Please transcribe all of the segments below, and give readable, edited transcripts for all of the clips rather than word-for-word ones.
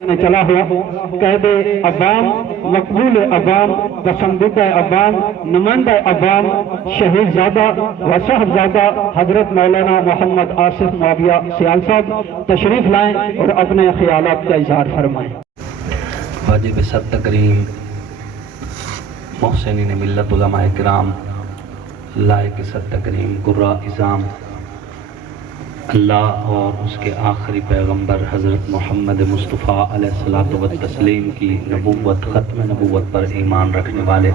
میں چلا ہوا قید عوام، مقبول عوام، پسندیدہ عوام، نمائندہ عوام، شہید زادہ و صاحبزادہ حضرت مولانا محمد آصف معاویہ سیال صاحب تشریف لائیں اور اپنے خیالات کا اظہار فرمائیں۔ واجب سر تکریم محسنین ملت علماء کرام، لائق سر تکریم قراء اعظام، اللہ اور اس کے آخری پیغمبر حضرت محمد مصطفیٰ علیہ الصلوۃ والتسلیم کی نبوت، ختم نبوت پر ایمان رکھنے والے،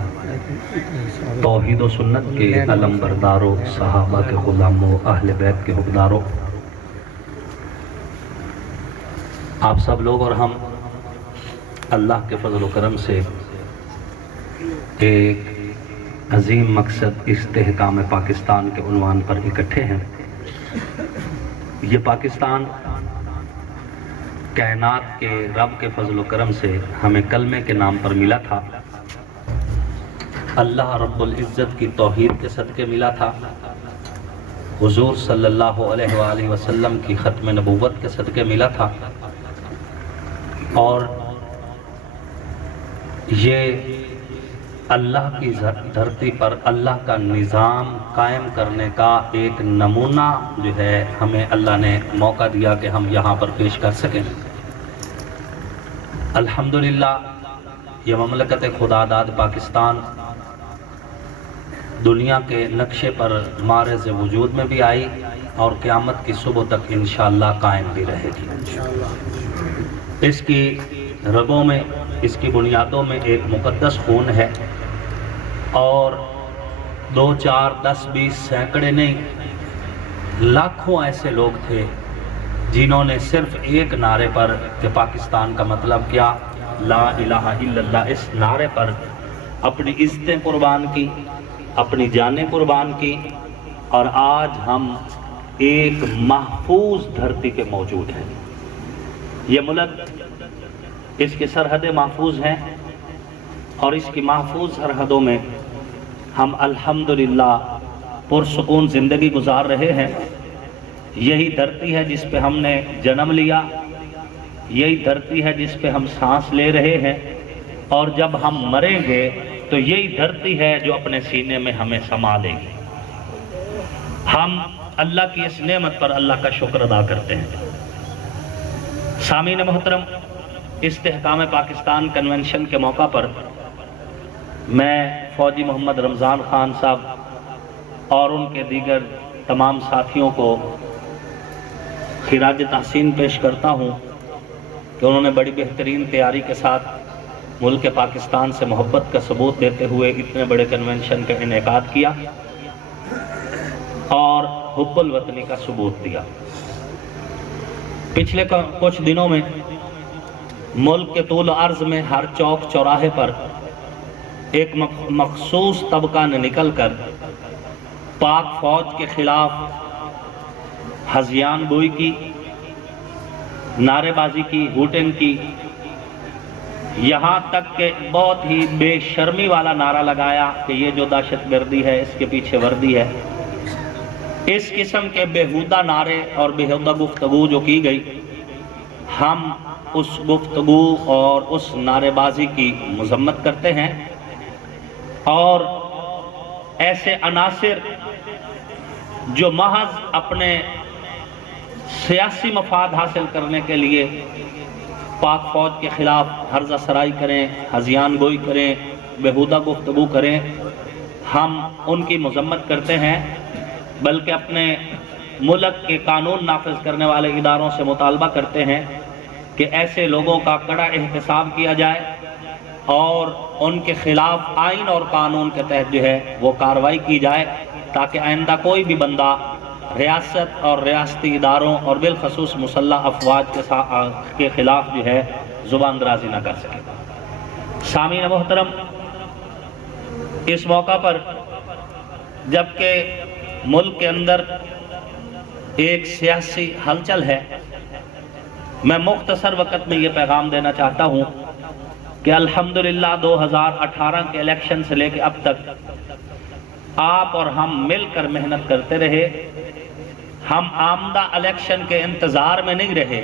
توحید و سنت کے علم برداروں، صحابہ کے غلاموں، اہل بیت کے حقداروں، آپ سب لوگ اور ہم اللہ کے فضل و کرم سے ایک عظیم مقصد استحکام پاکستان کے عنوان پر اکٹھے ہیں۔ یہ پاکستان کائنات کے رب کے فضل و کرم سے ہمیں کلمے کے نام پر ملا تھا، اللہ رب العزت کی توحید کے صدقے ملا تھا، حضور صلی اللہ علیہ وآلہ وسلم کی ختم نبوت کے صدقے ملا تھا، اور یہ اللہ کی دھرتی پر اللہ کا نظام قائم کرنے کا ایک نمونہ جو ہے ہمیں اللہ نے موقع دیا کہ ہم یہاں پر پیش کر سکیں۔ الحمدللہ یہ مملکت خدا داد پاکستان دنیا کے نقشے پر معرض وجود میں بھی آئی اور قیامت کی صبح تک انشاءاللہ قائم بھی رہے گی۔ اس کی رگوں میں، اس کی بنیادوں میں ایک مقدس خون ہے، اور 2 4 10 20 سینکڑے نہیں، لاکھوں ایسے لوگ تھے جنہوں نے صرف ایک نعرے پر کہ پاکستان کا مطلب کیا، لا الہ الا اللہ، اس نعرے پر اپنی عزتیں قربان کی، اپنی جانیں قربان کی، اور آج ہم ایک محفوظ دھرتی پہ موجود ہیں۔ یہ ملک، اس کی سرحدیں محفوظ ہیں، اور اس کی محفوظ سرحدوں میں ہم الحمدللہ پرسکون زندگی گزار رہے ہیں۔ یہی دھرتی ہے جس پہ ہم نے جنم لیا، یہی دھرتی ہے جس پہ ہم سانس لے رہے ہیں، اور جب ہم مریں گے تو یہی دھرتی ہے جو اپنے سینے میں ہمیں سما لے گی۔ ہم اللہ کی اس نعمت پر اللہ کا شکر ادا کرتے ہیں۔ سامعین محترم، استحکام پاکستان کنونشن کے موقع پر میں فوجی محمد رمضان خان صاحب اور ان کے دیگر تمام ساتھیوں کو خراج تحسین پیش کرتا ہوں کہ انہوں نے بڑی بہترین تیاری کے ساتھ ملک پاکستان سے محبت کا ثبوت دیتے ہوئے اتنے بڑے کنونشن کا انعقاد کیا اور حب الوطنی کا ثبوت دیا۔ پچھلے کچھ دنوں میں ملک کے طول و عرض میں ہر چوک چوراہے پر ایک مخصوص طبقہ نے نکل کر پاک فوج کے خلاف ہذیان گوئی کی، نعرے بازی کی، ہوٹنگ کی، یہاں تک کہ بہت ہی بے شرمی والا نعرہ لگایا کہ یہ جو دہشت گردی ہے اس کے پیچھے وردی ہے۔ اس قسم کے بیہودہ نعرے اور بیہودہ گفتگو جو کی گئی، ہم اس گفتگو اور اس نعرے بازی کی مذمت کرتے ہیں، اور ایسے عناصر جو محض اپنے سیاسی مفاد حاصل کرنے کے لیے پاک فوج کے خلاف ہرزہ سرائی کریں، ہذیان گوئی کریں، بیہودہ گفتگو کریں، ہم ان کی مذمت کرتے ہیں، بلکہ اپنے ملک کے قانون نافذ کرنے والے اداروں سے مطالبہ کرتے ہیں کہ ایسے لوگوں کا کڑا احتساب کیا جائے اور ان کے خلاف آئین اور قانون کے تحت جو ہے وہ کارروائی کی جائے، تاکہ آئندہ کوئی بھی بندہ ریاست اور ریاستی اداروں اور بالخصوص مسلح افواج کے خلاف جو ہے زبان درازی نہ کر سکے۔ سامعین محترم، اس موقع پر جبکہ ملک کے اندر ایک سیاسی ہلچل ہے، میں مختصر وقت میں یہ پیغام دینا چاہتا ہوں کہ الحمدللہ 2018 کے الیکشن سے لے کے اب تک آپ اور ہم مل کر محنت کرتے رہے۔ ہم آمدہ الیکشن کے انتظار میں نہیں رہے،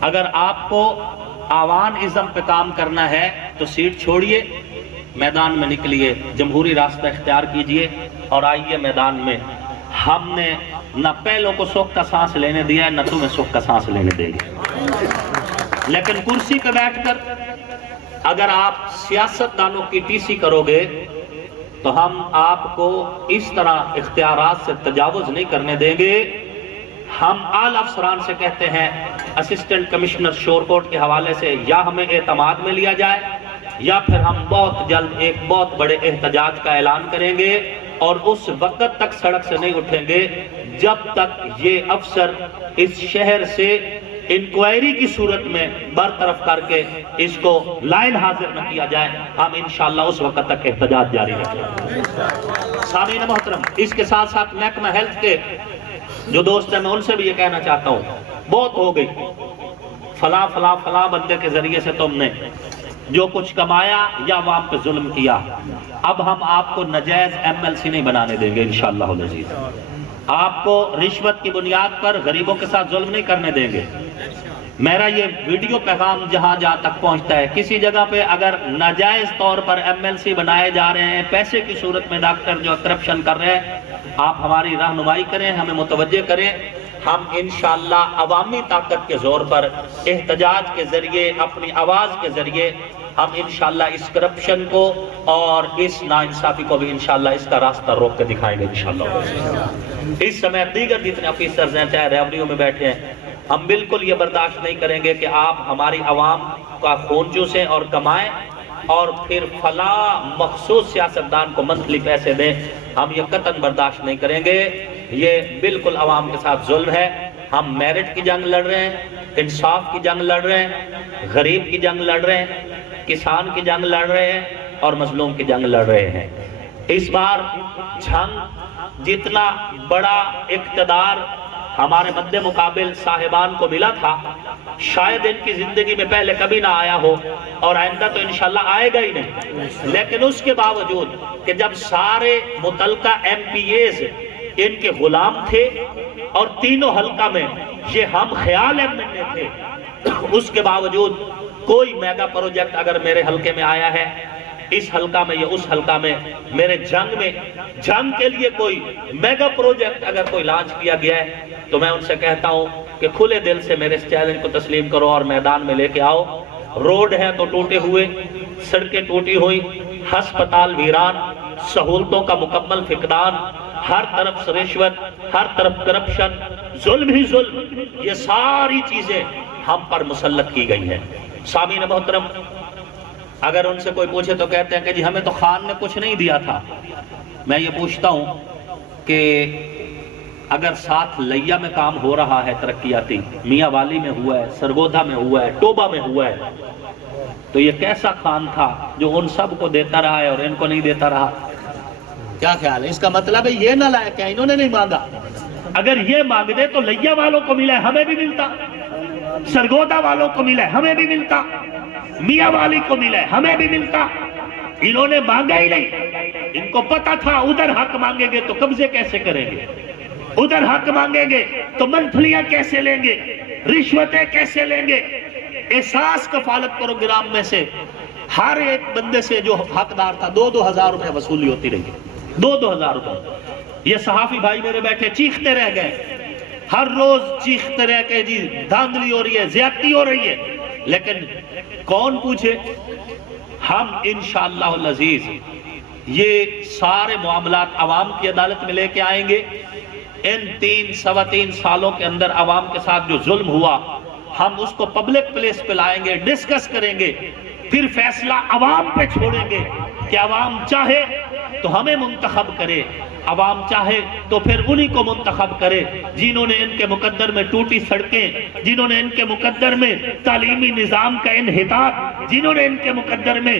اگر آپ کو آوان ازم پہ کام کرنا ہے تو سیٹ چھوڑیے، میدان میں نکلیے، جمہوری راستہ اختیار کیجئے اور آئیے میدان میں۔ ہم نے نہ پہلوں کو سکھ کا سانس لینے دیا ہے، نہ تمہیں سکھ کا سانس لینے دیں گے۔ لیکن کرسی پہ بیٹھ کر اگر آپ سیاست دانوں کی ٹیسی کرو گے تو ہم آپ کو اس طرح اختیارات سے تجاوز نہیں کرنے دیں گے۔ ہم اعلی افسران سے کہتے ہیں، اسسٹنٹ کمشنر شور کوٹ کے حوالے سے، یا ہمیں اعتماد میں لیا جائے یا پھر ہم بہت جلد ایک بہت بڑے احتجاج کا اعلان کریں گے، اور اس وقت تک سڑک سے نہیں اٹھیں گے جب تک یہ افسر اس شہر سے انکوائری کی صورت میں برطرف کر کے اس کو لائن حاضر نہ کیا جائے۔ ہم انشاءاللہ اس وقت تک احتجاج جاری رکھیں گے۔ سامعین محترم، اس کے ساتھ ساتھ محکمہ ہیلتھ کے جو دوست ہیں، میں ان سے بھی یہ کہنا چاہتا ہوں، بہت ہو گئی، فلاں فلاں فلاں بندے کے ذریعے سے تم نے جو کچھ کمایا یا عوام پہ ظلم کیا، اب ہم آپ کو نجائز MLC نہیں بنانے دیں گے انشاءاللہ العزیز۔ آپ کو رشوت کی بنیاد پر غریبوں کے ساتھ ظلم نہیں کرنے دیں گے۔ میرا یہ ویڈیو پیغام جہاں تک پہنچتا ہے، کسی جگہ پہ اگر ناجائز طور پر MLC بنائے جا رہے ہیں، پیسے کی صورت میں ڈاکٹر جو کرپشن کر رہے ہیں، آپ ہماری رہنمائی کریں، ہمیں متوجہ کریں۔ ہم انشاءاللہ عوامی طاقت کے زور پر، احتجاج کے ذریعے، اپنی آواز کے ذریعے ہم انشاءاللہ اس کرپشن کو اور اس ناانصافی کو بھی انشاءاللہ اس کا راستہ روک کے دکھائیں گے انشاءاللہ۔ اس سمے دیگر جتنے افیسرز ہیں، چاہے ریوڑیوں میں بیٹھے ہیں، ہم بالکل یہ برداشت نہیں کریں گے کہ آپ ہماری عوام کا خون چوسیں اور کمائیں اور پھر فلاں مخصوص سیاستدان کو منتھلی پیسے دیں۔ ہم یہ قطعاً برداشت نہیں کریں گے، یہ بالکل عوام کے ساتھ ظلم ہے۔ ہم میرٹ کی جنگ لڑ رہے ہیں، انصاف کی جنگ لڑ رہے ہیں، غریب کی جنگ لڑ رہے ہیں، کسان کی جنگ لڑ رہے ہیں اور مظلوم کی جنگ لڑ رہے ہیں۔ اس بار جنگ جتنا بڑا اقتدار ہمارے مد مقابل صاحبان کو ملا تھا، شاید ان کی زندگی میں پہلے کبھی نہ آیا ہو اور آئندہ تو انشاءاللہ آئے گا ہی نہیں۔ لیکن اس کے باوجود کہ جب سارے متعلقہ MPAs ان کے غلام تھے اور تینوں حلقہ میں یہ ہم خیال MLA تھے، اس کے باوجود کوئی میگا پروجیکٹ اگر میرے حلقے میں آیا ہے، اس حلقہ میں یا اس حلقہ میں، میرے جنگ کے لیے کوئی میگا پروجیکٹ اگر کوئی لانچ کیا گیا ہے، تو میں ان سے کہتا ہوں کہ کھلے دل سے میرے اس چیلنج کو تسلیم کرو اور میدان میں لے کے آؤ۔ روڈ ہے تو ٹوٹے ہوئے، سڑکیں ٹوٹی ہوئی، ہسپتال ویران، سہولتوں کا مکمل فقدان، ہر طرف سے رشوت، ہر طرف کرپشن، ظلم ہی ظلم، یہ ساری چیزیں ہم پر مسلط کی گئی ہیں۔ سامعین محترم، اگر ان سے کوئی پوچھے تو کہتے ہیں کہ جی ہمیں تو خان نے کچھ نہیں دیا تھا۔ میں یہ پوچھتا ہوں کہ اگر ساتھ لیا میں کام ہو رہا ہے ترقیاتی، میاں والی میں ہوا ہے، سرگودھا میں ہوا ہے، ٹوبہ میں ہوا ہے، تو یہ کیسا خان تھا جو ان سب کو دیتا رہا ہے اور ان کو نہیں دیتا رہا؟ کیا خیال ہے؟ اس کا مطلب ہے یہ نہ لائے کہ انہوں نے نہیں مانگا۔ اگر یہ مانگ دے تو لیا والوں کو ملا ہے ہمیں بھی ملتا، سرگودھا والوں کو ملا ہے ہمیں بھی ملتا، میاں والی کو ملا ہے ہمیں بھی ملتا۔ انہوں نے مانگا ہی نہیں، ان کو پتا تھا ادھر حق مانگیں گے تو قبضے کیسے کریں گے، ادھر حق مانگیں گے تو منتھلیاں کیسے لیں گے، رشوتیں کیسے لیں گے۔ احساس کفالت پروگرام میں سے ہر ایک بندے سے جو حقدار تھا 2-2 ہزار روپے وصولی ہوتی رہی، 2-2 ہزار روپے۔ یہ صحافی بھائی میرے بیٹھے چیختے رہ گئے، ہر روز چیختے رہ کے جی دھاندلی ہو رہی ہے، زیادتی ہو رہی ہے، لیکن کون پوچھے؟ ہم انشاءاللہ العزیز یہ سارے معاملات عوام کی عدالت میں لے کے آئیں گے۔ ان 3-3.25 سالوں کے اندر عوام کے ساتھ جو ظلم ہوا، ہم اس کو پبلک پلیس پہ لائیں گے، ڈسکس کریں گے، پھر فیصلہ عوام پہ چھوڑیں گے کہ عوام چاہے تو ہمیں منتخب کرے، عوام چاہے تو پھر انہی کو منتخب کرے جنہوں نے ان کے مقدر میں ٹوٹی سڑکیں، جنہوں نے ان کے مقدر میں تعلیمی نظام کا انحطاط، جنہوں نے ان کے مقدر میں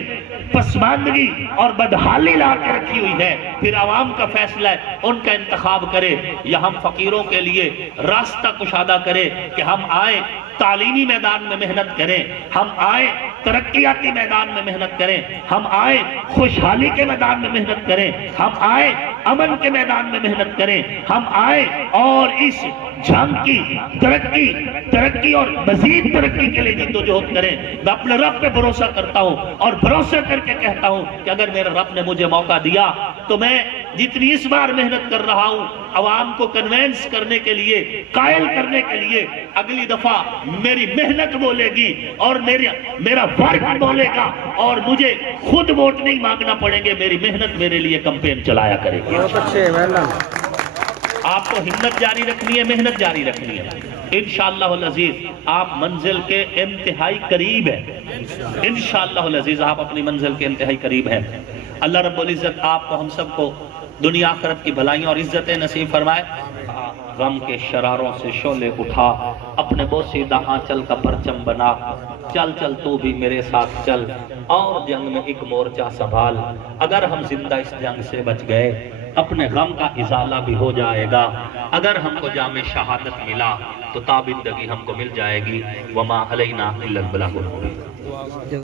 پسماندگی اور بدحالی لا کے رکھی ہوئی ہے، پھر عوام کا فیصلہ ہے ان کا انتخاب کرے، یا ہم فقیروں کے لیے راستہ کشادہ کرے کہ ہم آئیں تعلیمی میدان میں محنت کریں، ہم آئیں ترقیاتی میدان میں محنت کریں، ہم آئیں خوشحالی کے میدان میں محنت کریں، ہم آئیں امن کے میدان میں محنت کریں. ہم آئے اور اس جنگ کی ترقی اور مزید ترقی کے لیے جدوجہد کریں. میں اپنے رب پہ بھروسہ کرتا ہوں اور بھروسہ کر کے کہتا ہوں کہ اگر میرے رب نے مجھے موقع دیا تو میں جتنی اس بار محنت کر رہا ہوں عوام کو کنوینس کرنے کے لیے، قائل کرنے کے لیے، اگلی دفعہ میری محنت بولے گی اور میرا ورک بولے گا اور مجھے خود ووٹ نہیں مانگنا پڑیں گے، میری محنت میرے لیے کمپین چلایا کرے گی. بہت اچھے. آپ کو ہمت جاری رکھنی ہے، محنت جاری رکھنی ہے. انشاءاللہ العزیز آپ منزل کے انتہائی قریب ہیں. انشاءاللہ العزیز آپ اپنی منزل کے انتہائی قریب ہیں. اللہ رب العزت آپ کو، ہم سب کو دنیا آخرت کی بھلائیوں اور عزتیں نصیب فرمائے. غم کے شراروں سے شعلے اٹھا، اپنے بوسیدہ آنچل کا پرچم بنا، چل چل تو بھی میرے ساتھ چل، اور جنگ میں ایک مورچہ سنبھال. اگر ہم زندہ اس جنگ سے بچ گئے اپنے غم کا ازالہ بھی ہو جائے گا. اگر ہم کو جام شہادت ملا تو تابندگی ہم کو مل جائے گی. وما علینا الا البلاغ المبین.